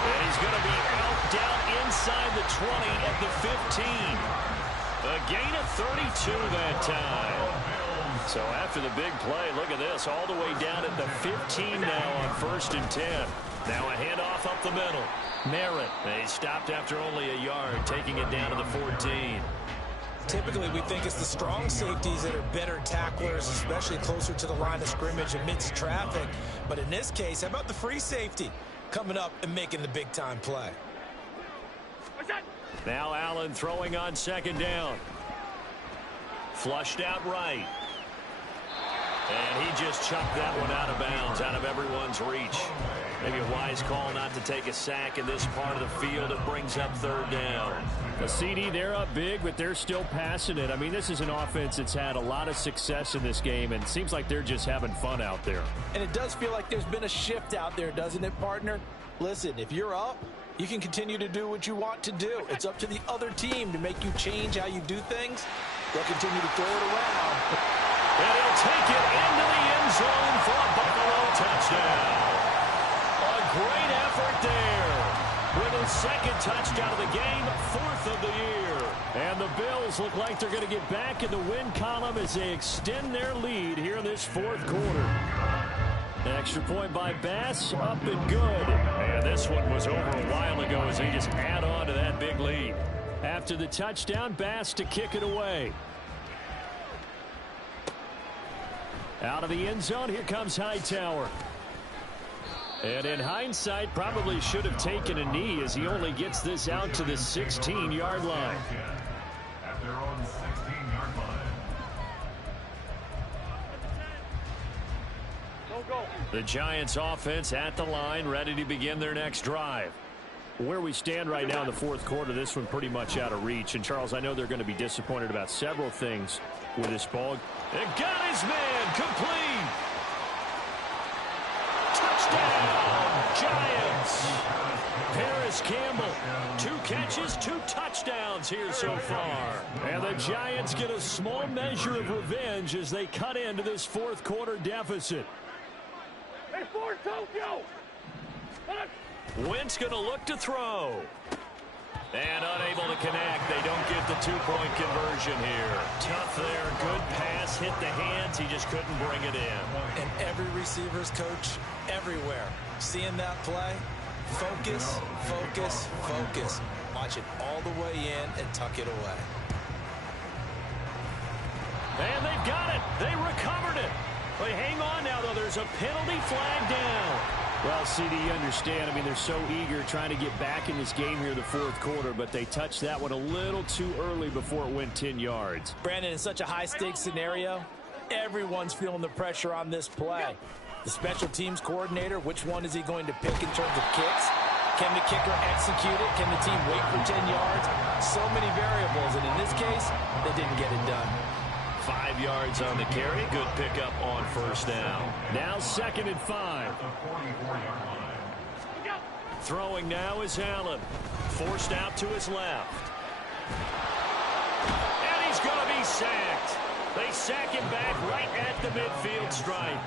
And he's going to be out down inside the 20 at the 15. A gain of 32 that time. So after the big play, look at this, all the way down at the 15 now on 1st and 10. Now a handoff up the middle. Merritt. They stopped after only a yard, taking it down to the 14. Typically, we think it's the strong safeties that are better tacklers, especially closer to the line of scrimmage amidst traffic. But in this case, how about the free safety coming up and making the big-time play? Now Allen throwing on 2nd down. Flushed out right. And he just chucked that one out of bounds, out of everyone's reach. Maybe a wise call not to take a sack in this part of the field. It brings up 3rd down. The CD, they're up big, but they're still passing it. I mean, this is an offense that's had a lot of success in this game, and it seems like they're just having fun out there. And it does feel like there's been a shift out there, doesn't it, partner? Listen, if you're up, you can continue to do what you want to do. It's up to the other team to make you change how you do things. They'll continue to throw it around. And he'll take it into the end zone for a Buffalo touchdown. A great effort there. With his 2nd touchdown of the game, 4th of the year. And the Bills look like they're going to get back in the win column as they extend their lead here in this 4th quarter. An extra point by Bass, up and good. And this one was over a while ago as they just add on to that big lead. After the touchdown, Bass to kick it away. Out of the end zone, here comes Hightower. And in hindsight, probably should have taken a knee as he only gets this out to the 16-yard line. At their own 16-yard line. The Giants offense at the line, ready to begin their next drive. Where we stand right now in the 4th quarter, this one pretty much out of reach. And, Charles, I know they're going to be disappointed about several things with this ball. It got his man complete. Touchdown, Giants. Paris Campbell, 2 catches, 2 touchdowns here so far. And the Giants get a small measure of revenge as they cut into this 4th quarter deficit. Hey, for Tokyo! Wentz going to look to throw. And unable to connect. They don't get the 2-point conversion here. Tough there. Good pass. Hit the hands. He just couldn't bring it in. And every receiver's coach everywhere. Seeing that play, focus, focus, focus. Watch it all the way in and tuck it away. And they've got it. They recovered it. They hang on now, though. There's a penalty flag down. Well, CD, you understand. I mean, they're so eager trying to get back in this game here in the fourth quarter, but they touched that one a little too early before it went 10 yards. Brandon, in such a high-stakes scenario, everyone's feeling the pressure on this play. The special teams coordinator, which one is he going to pick in terms of kicks? Can the kicker execute it? Can the team wait for 10 yards? So many variables, and in this case, they didn't get it done. 5 yards on the carry. Good pickup on first down. Now 2nd and 5. Throwing now is Allen. Forced out to his left. And he's going to be sacked. They sack him back right at the midfield stripe.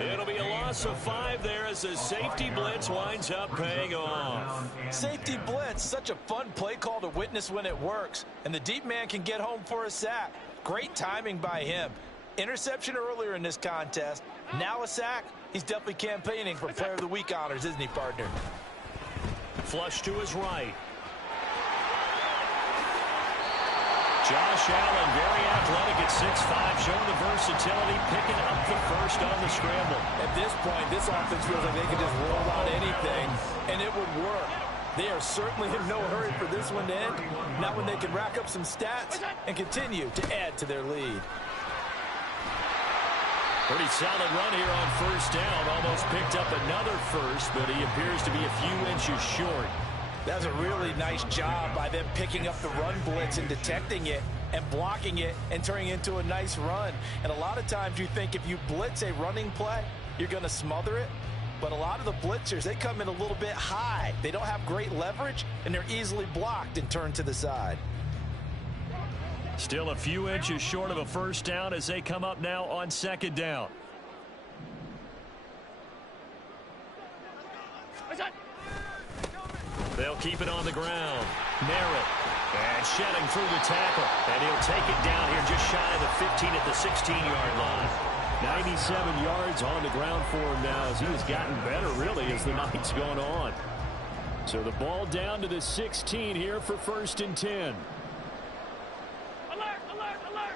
It'll be a loss of 5 there as the safety blitz winds up paying off. Safety blitz, such a fun play call to witness when it works. And the deep man can get home for a sack. Great timing by him. Interception earlier in this contest. Now a sack. He's definitely campaigning for Player of the Week honors, isn't he, partner? Flush to his right. Josh Allen, very athletic at 6'5", showing the versatility, picking up the first on the scramble. At this point, this offense feels like they could just roll out anything, and it would work. They are certainly in no hurry for this one to end. Not when they can rack up some stats and continue to add to their lead. Pretty solid run here on first down. Almost picked up another first, but he appears to be a few inches short. That's a really nice job by them picking up the run blitz and detecting it and blocking it and turning it into a nice run. And a lot of times you think if you blitz a running play, you're going to smother it. But a lot of the blitzers, they come in a little bit high. They don't have great leverage, and they're easily blocked and turned to the side. Still a few inches short of a first down as they come up now on 2nd down. They'll keep it on the ground. Merritt. And shedding through the tackle. And he'll take it down here just shy of the 15 at the 16-yard line. 97 yards on the ground for him now as he has gotten better, really, as the night's gone on. So the ball down to the 16 here for 1st and 10. Alert, alert, alert.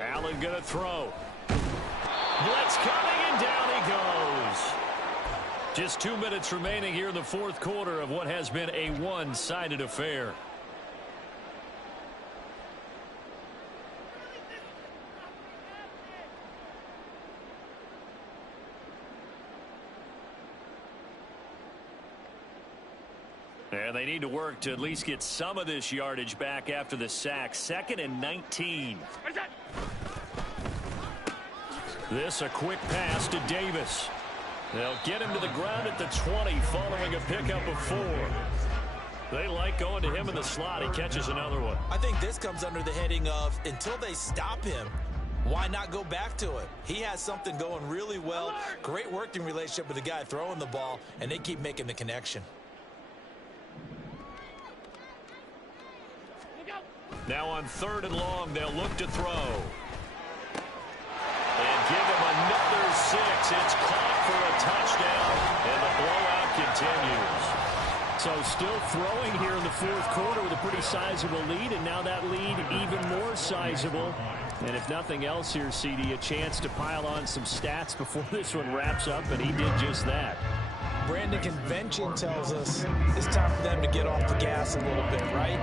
Allen going to throw. Blitz coming, and down he goes. Just 2 minutes remaining here in the fourth quarter of what has been a one-sided affair. And they need to work to at least get some of this yardage back after the sack. 2nd and 19. This a quick pass to Davis. They'll get him to the ground at the 20 following a pickup of 4. They like going to him in the slot. He catches another one. I think this comes under the heading of until they stop him, why not go back to it? He has something going really well. Great working relationship with the guy throwing the ball, and they keep making the connection. Now on 3rd and long, they'll look to throw. And give him another 6. It's caught for a touchdown, and the blowout continues. So still throwing here in the fourth quarter with a pretty sizable lead, and now that lead even more sizable. And if nothing else here, CD, a chance to pile on some stats before this one wraps up, and he did just that. Brandon, convention tells us it's time for them to get off the gas a little bit, right?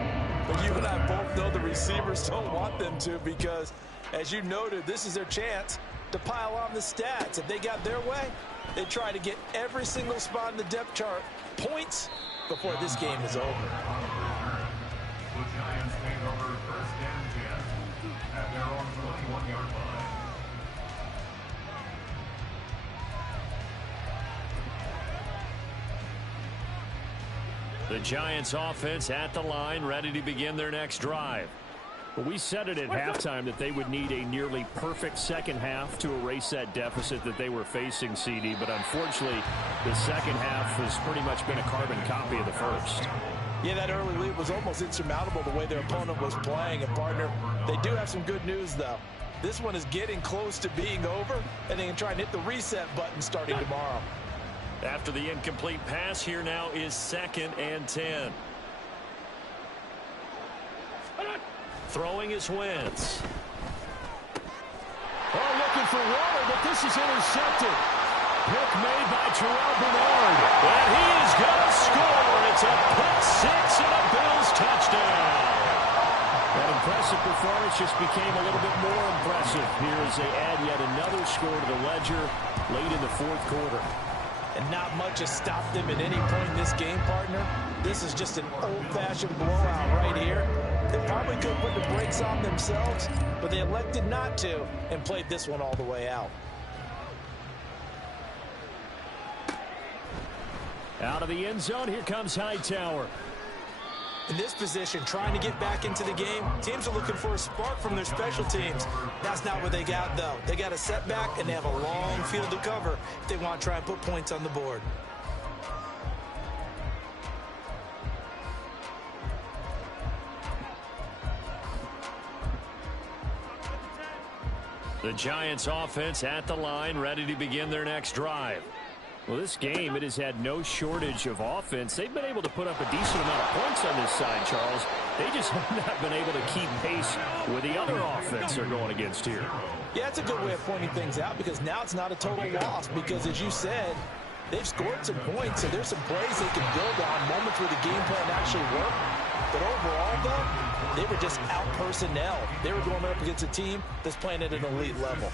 But you and I both know the receivers don't want them to because, as you noted, this is their chance to pile on the stats. If they got their way, they try to get every single spot in the depth chart points before this game is over. The Giants take over 1st and 10 at their own 21-yard line. The Giants offense at the line, ready to begin their next drive. Well, we said it at halftime that they would need a nearly perfect second half to erase that deficit that they were facing, CD. But unfortunately, the second half has pretty much been a carbon copy of the first. Yeah, that early lead was almost insurmountable the way their opponent was playing. And, partner, they do have some good news, though. This one is getting close to being over, and they can try and hit the reset button starting tomorrow. After the incomplete pass, here now is 2nd and 10. Throwing is Wentz. Oh, looking for water, but this is intercepted. Pick made by Terrell Bernard. And he is going to score. It's a pick six and a Bills touchdown. That impressive performance just became a little bit more impressive here as they add yet another score to the ledger late in the 4th quarter. And not much has stopped them at any point in this game, partner. This is just an old-fashioned blowout right here. They probably could put the brakes on themselves, but they elected not to and played this one all the way out. Out of the end zone, here comes Hightower. In this position, trying to get back into the game, teams are looking for a spark from their special teams. That's not what they got, though. They got a setback, and they have a long field to cover if they want to try and put points on the board. The Giants offense at the line, ready to begin their next drive. Well, this game, it has had no shortage of offense. They've been able to put up a decent amount of points on this side, Charles. They just have not been able to keep pace with the other offense they're going against here. Yeah, it's a good way of pointing things out because now it's not a total loss because, as you said, they've scored some points, so there's some plays they can build on, moments where the game plan actually worked. But overall, though, they were just out personnel. They were going up against a team that's playing at an elite level.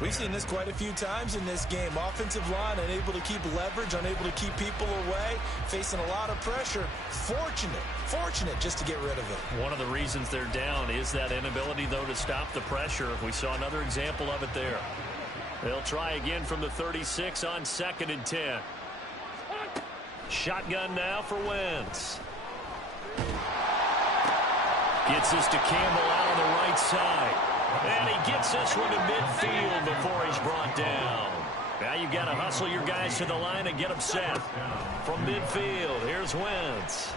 We've seen this quite a few times in this game. Offensive line unable to keep leverage, unable to keep people away, facing a lot of pressure. Fortunate just to get rid of it. One of the reasons they're down is that inability, though, to stop the pressure. We saw another example of it there. They'll try again from the 36 on 2nd and 10. Shotgun now for Wentz. Gets this to Campbell out on the right side. And he gets this one to midfield before he's brought down. Now you've got to hustle your guys to the line and get them set. From midfield, here's Wentz.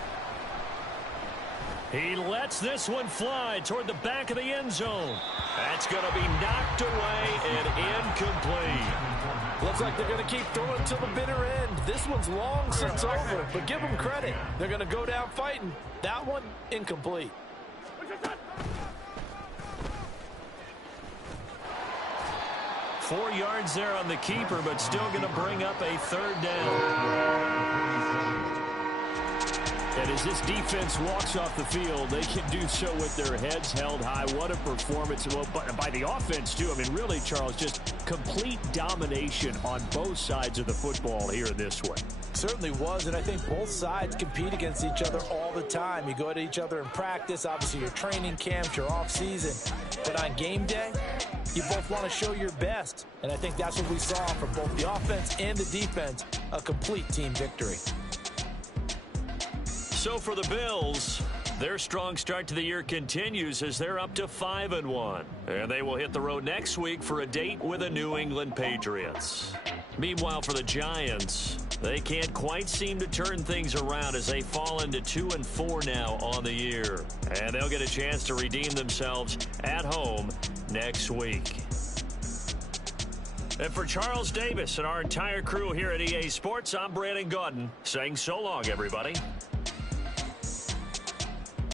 He lets this one fly toward the back of the end zone. That's going to be knocked away and incomplete. Looks like they're going to keep throwing till the bitter end. This one's long since over, but give them credit. They're going to go down fighting. That one, incomplete. 4 yards there on the keeper, but still going to bring up a 3rd down. And as this defense walks off the field, they can do so with their heads held high. What a performance. Well, by the offense, too. I mean, really, Charles, just complete domination on both sides of the football here in this one. Certainly was, and I think both sides compete against each other all the time. You go at each other in practice, obviously your training camps, your off-season. But on game day, you both want to show your best. And I think that's what we saw from both the offense and the defense, a complete team victory. So for the Bills, their strong start to the year continues as they're up to 5-1. And they will hit the road next week for a date with the New England Patriots. Meanwhile, for the Giants, they can't quite seem to turn things around as they fall into 2-4 now on the year. And they'll get a chance to redeem themselves at home next week. And for Charles Davis and our entire crew here at EA Sports, I'm Brandon Gaudin saying so long, everybody.